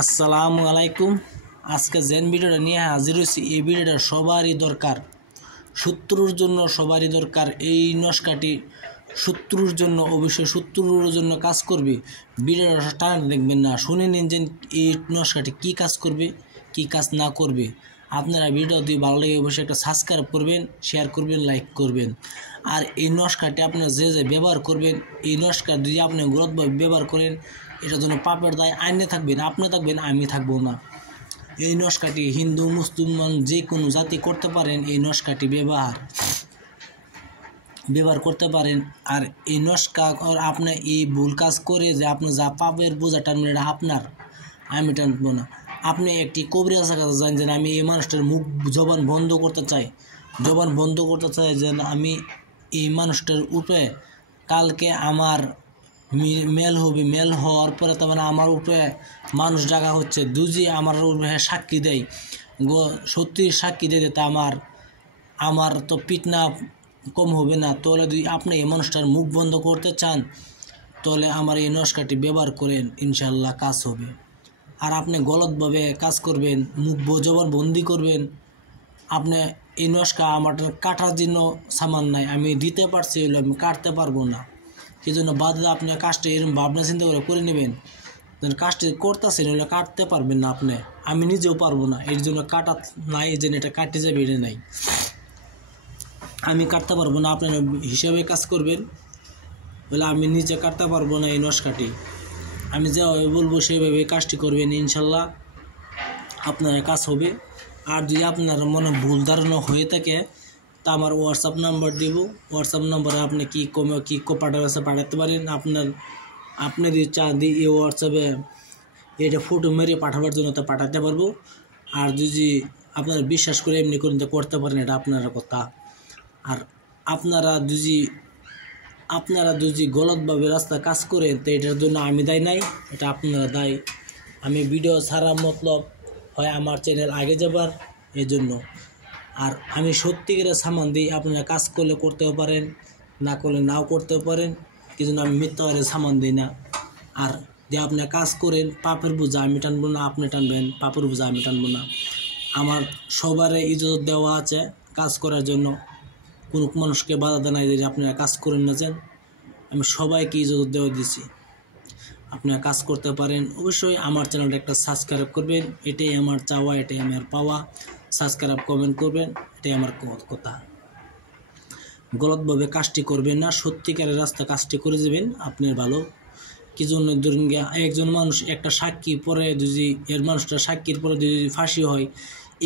আসসালামু আলাইকুম। আজকে জেন ভিডিওটা নিয়ে হাজির হয়েছি। এই ভিডিওটা সবারই দরকার, শত্রুর জন্য সবারই দরকার। এই নস্কাটি শত্রুর জন্য, অবশ্যই শত্রুর জন্য কাজ করবে। ভিডিওটা টান দেখবেন না, শুনে নিন যে এই নস্কাটি কী কাজ করবে, কী কাজ না করবে। আপনারা ভিডিও দিয়ে ভালো লাগে অবশ্যই একটা সাবস্ক্রাইব করবেন, শেয়ার করবেন, লাইক করবেন। আর এই নস্কাটি আপনারা যে ব্যবহার করবেন, এই নস্কা যদি আপনি গলতভাবে ব্যবহার করেন, এটার জন্য পাপের দায় আইনে থাকবেন, আপনি থাকবেন, আমি থাকবো না। এই নস্কাটি হিন্দু মুসলমান যে কোনো জাতি করতে পারেন, এই নস্কাটি ব্যবহার করতে পারেন। আর এই নস্কা আপনি এই ভুল কাজ করে যে আপনি যা পাপের বোঝা টানবেন, এটা আপনার, আমি টানবো না। আপনি একটি কবিরাজের কাছে জানেন যে আমি এই মানুষটার মুখ জবান বন্ধ করতে চাই, যে আমি এই মানুষটার উপরে কালকে আমার মেল হবে, মেল হওয়ার পরে তার আমার উপরে মানুষ জাগা হচ্ছে, দুজি আমার উপরে সাক্ষী দেয়, সত্যির সাক্ষী দেয়, তা আমার তো পিটনা কম হবে না। তাহলে যদি আপনি এই মানুষটার মুখ বন্ধ করতে চান, তাহলে আমার এই নস্কাটি ব্যবহার করেন, ইনশাল্লাহ কাজ হবে। আর আপনি গলতভাবে কাজ করবেন, মুখ জবান বন্দি করবেন, আপনি এই নস্কা আমার কাটার জন্য সামান নাই, আমি দিতে পারছি, হলে আমি কাটতে পারবো না। সেই জন্য বাদে আপনি কাজটা এরকম ভাবনা চিন্তা করে নেবেন। কাজটি করতেছেন হলে কাটতে পারবেন না আপনি, আমি নিজেও পারবো না। এর জন্য কাটা নাই, এই জন্য এটা কাটতে যাবে, এটা নাই, আমি কাটতে পারবো না। আপনারা হিসাবে কাজ করবেন, বলে আমি নিজে কাটতে পারবো না এই নস্কাটি। আমি যেভাবে বলবো সেভাবে কাজটি করবেন, ইনশাল্লাহ আপনার কাজ হবে। আর যদি আপনার মনে ভুল ধারণা হয়ে থাকে, তা আমার হোয়াটসঅ্যাপ নাম্বার দেব, হোয়াটসঅ্যাপ নাম্বারে আপনি কী পাঠাতে পারেন। আপনি যদি চান দিই এই হোয়াটসঅ্যাপে এটা ফটো মেরে পাঠাবার জন্য তা পাঠাতে পারবো। আর যদি আপনারা বিশ্বাস করে এমনি করে করতে পারেন, এটা আপনারা কথা। আর আপনারা যদি গলতভাবে রাস্তা কাজ করেন, তো এটার জন্য আমি দায়ী নাই, এটা আপনারা দায়ী। আমি ভিডিও ছাড়া মতলব হয় আমার চ্যানেল আগে যাবার এই জন্য। আর আমি সত্যিকারের সামান দিই, আপনারা কাজ করলে করতেও পারেন, না করলে নাও করতেও পারেন, কিন্তু আমি মিথ্যাবারে সামান দিই না। আর যে আপনি কাজ করেন, পাপের বোঝা আমি টানবো না, আপনি টানবেন, পাপের বোঝা আমি টানবো না। আমার সবারে ইজ্জত দেওয়া আছে কাজ করার জন্য, কোনো মানুষকে বাধা দেয় নাই যে আপনারা কাজ করেন না। যেন আমি সবাইকে ইজ্জত দেওয়া দিছি, আপনারা কাজ করতে পারেন। অবশ্যই আমার চ্যানেলটা একটা সাবস্ক্রাইব করবেন, এটাই আমার চাওয়া, এটাই আমার পাওয়া। সাবস্ক্রাইব কমেন্ট করবেন, এটাই আমার কথা। গলতভাবে কাজটি করবেন না, সত্যিকারের রাস্তা কাজটি করে যাবেন, আপনার ভালো। কি জন্য ধরুন একজন মানুষ একটা সাক্ষী পরে যদি এর মানুষটা সাক্ষীর পরে যদি ফাঁসি হয়,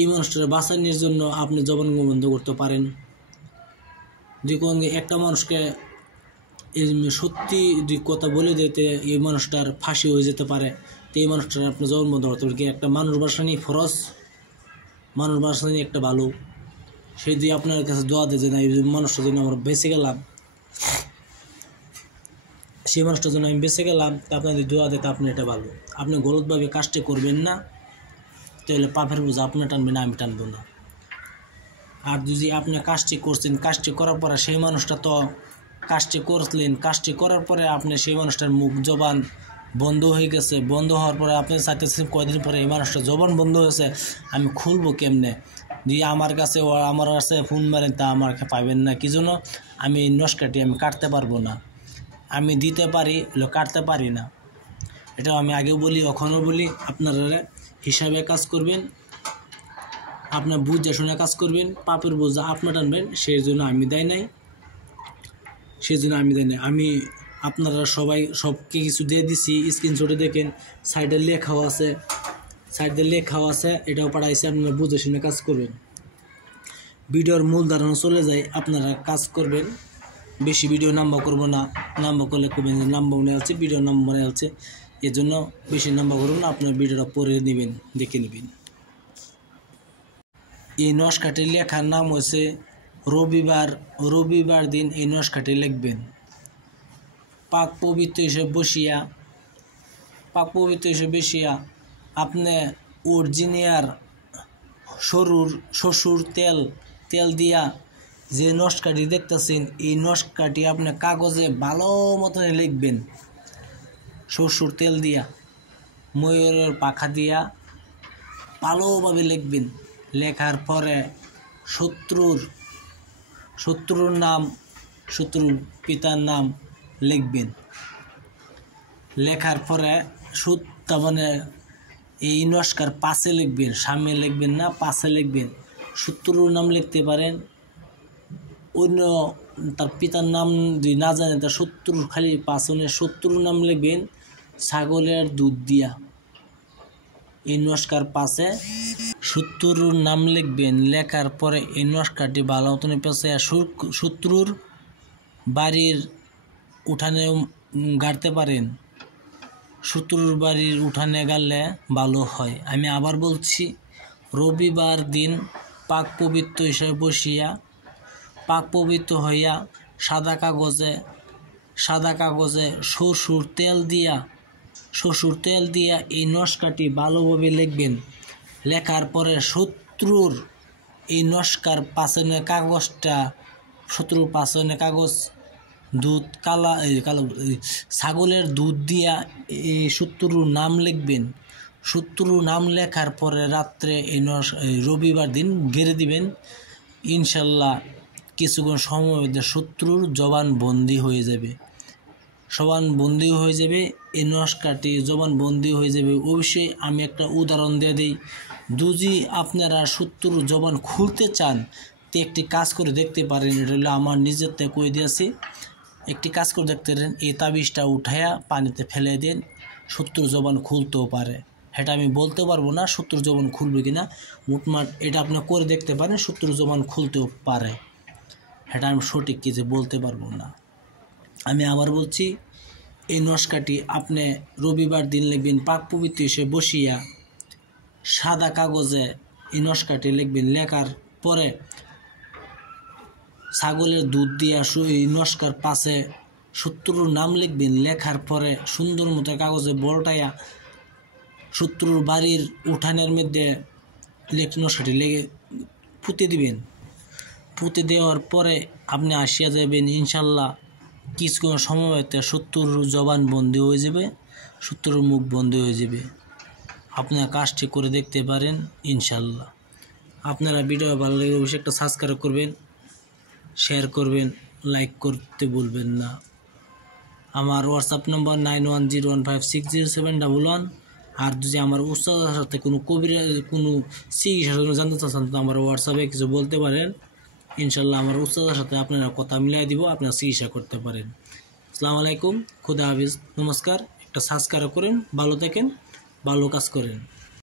এই মানুষটার বাঁচানোর জন্য আপনি জবান বন্ধ করতে পারেন। যে কোন একটা মানুষকে সত্যি দুই কথা বলে দিতে এই মানুষটার ফাঁসি হয়ে যেতে পারে, তো এই মানুষটার আপনি জবান বন্ধ করতে পারেন। একটা মানুষ বাঁচানি ফরজ, মানুষ বাঁচানি একটা ভালো। সেই দিয়ে আপনার কাছে দোয়া দিতে না, এই মানুষটার জন্য আমরা বেঁচে গেলাম, সেই মানুষটার জন্য আমি বেঁচে গেলাম, তা আপনাদের দোয়া দিতে আপনি এটা ভালো। আপনি গলতভাবে কাজটি করবেন না, তাহলে পাপের বোঝা আপনি টানবেন, আমি টানবো না। আর যদি আপনি কাজটি করছেন, কাজটি করার পরে সেই মানুষটা তো কাজটি করলেন, কাজটি করার পরে আপনি সেই মানুষটার মুখ জবান বন্ধ হয়ে গেছে, বন্ধ হওয়ার পরে আপনি চাইতেছেন কয়েকদিন পরে এই মানুষটার জবান বন্ধ হয়েছে, আমি খুলবো কেমনে? দিয়ে আমার কাছে ফোন মারেন, তা আমাকে পাবেন না। কি জন্য? আমি নস্কাটি আমি কাটতে পারবো না, আমি দিতে পারি, কাটতে পারি না। এটা আমি আগেও বলি, এখনও বলি, আপনারা হিসাবে কাজ করবেন, আপনার বুঝে শুনে কাজ করবেন, পাপের বোঝা আপনার টানবেন, সেই জন্য আমি দায়ী নাই, আমি আপনারা সবাই সব কিছু দিয়ে দিছি, স্ক্রিনশটে দেখেন, সাইডে লেখাও আছে, এটাও পাঠাইছে, আপনারা বুঝে শুনে কাজ করবেন। ভিডিওর মূল ধারণা চলে যায়, আপনারা কাজ করবেন। বেশি ভিডিও নাম্বার করবো না, নাম্বার করলে করবেন, নাম্বার মনে আছে, ভিডিও নাম্বার মনে আছে, এর জন্য বেশি নাম্বার করবেন না, আপনার ভিডিওটা পড়ে নেবেন, দেখে নেবেন। এই নস্কাটি লেখার নাম হচ্ছে রবিবার দিন এই নস্কাটি লিখবেন। পাক পবিত্র হিসেবে বসিয়া আপনি অরিজিনাল শ্বশুর তেল দিয়া যে নস্কাটি দেখতেছেন, এই নস্কাটি আপনি কাগজে ভালো মতন লিখবেন, শ্বশুর তেল দিয়া ময়ূরের পাখা দিয়া ভালোভাবে লিখবেন। লেখার পরে শত্রুর নাম, শত্রুর পিতার নাম লিখবেন। লেখার পরে মানে এই নস্কার পাশে লিখবেন, সামনে লিখবেন না, পাশে লিখবেন। শত্রুর নাম লিখতে পারেন, অন্য তার পিতার নাম যদি না জানেন তার শত্রুর খালি পাশনে শত্রুর নাম লিখবেন ছাগলের দুধ দিয়া। এই নস্কার পাশে শত্রুর নাম লিখবেন। লেখার পরে এই নস্কারটি ভালো মতন পেঁচে শত্রুর বাড়ির উঠানে গাড়তে পারেন। শত্রুর বাড়ির উঠানে গাড়লে ভালো হয়। আমি আবার বলছি, রবিবার দিন পাক পবিত্র হিসেবে বসিয়া পাক পবিত্র হইয়া সাদা কাগজে সরষের তেল দিয়া এই নস্কাটি ভালোভাবে লিখবেন। লেখার পরে শত্রুর এই নস্কার পাশনে কাগজটা, শত্রুর পাশনে কাগজ দুধ ছাগলের দুধ দিয়া এই শত্রুর নাম লিখবেন। শত্রুর নাম লেখার পরে রাত্রে এই রবিবার দিন ঘেরে দিবেন। ইনশাল্লাহ কিছুক্ষণ সময় মধ্যে শত্রুর জবানবন্দি হয়ে যাবে। এই নস্কাটি জবানবন্দি হয়ে যাবে। অবশ্যই আমি একটা উদাহরণ দিয়ে দিই, যদি আপনারা শত্রুর জবান খুলতে চান তো একটি কাজ করে দেখতে পারেন। এটা হলো আমার নিজের থেকে কয়ে দিয়েছি। একটি কাজ করে দেখতে পারেন, এই তাবিজটা উঠাইয়া পানিতে ফেলে দেন, শত্রুর জবান খুলতেও পারে। এটা আমি বলতে পারবো না শত্রুর জবান খুলবে কিনা, মুটমাট এটা আপনি করে দেখতে পারেন, শত্রুর জবান খুলতেও পারে। এটা আমি সঠিক কিছু বলতে পারবো না। আমি আবার বলছি, এই নস্কাটি আপনি রবিবার দিন লিখবেন পাক পবিত্র হিসেবে বসিয়া সাদা কাগজে এই নস্কাটি লিখবেন। লেখার পরে ছাগলের দুধ দিয়া এই নস্কার পাশে শত্রুর নাম লিখবেন। লেখার পরে সুন্দর মতো কাগজে বলটাইয়া শত্রুর বাড়ির উঠানের মধ্যে নস্কাটি লেগে পুঁতে দিবেন। পুঁতে দেওয়ার পরে আপনি আসিয়া যাবেন। ইনশাল্লাহ কিছুক্ষণ সময়তে শত্রুর জবান বন্দি হয়ে যাবে, শত্রুর মুখ বন্ধ হয়ে যাবে। আপনারা কাজটি করে দেখতে পারেন ইনশাল্লাহ। আপনারা ভিডিও ভালো লাগে অবশ্যই একটা সাবস্ক্রাইব করবেন, শেয়ার করবেন, লাইক করতে ভুলবেন না। আমার হোয়াটসঅ্যাপ নম্বর 9101560711। আর যদি আমার উস্তাদের সাথে কোনো চিকিৎসা জানতে চান তো আমার হোয়াটসঅ্যাপে কিছু বলতে পারেন। ইনশাল্লাহ আমার উস্তাদের সাথে আপনারা কথা মিলাই দিব, আপনারা চিকিৎসা করতে পারেন। আসসালামু আলাইকুম, খুদা হাফিজ, নমস্কার। একটা সাবস্ক্রাইব করেন, ভালো থাকেন, ভালো কাজ করেন।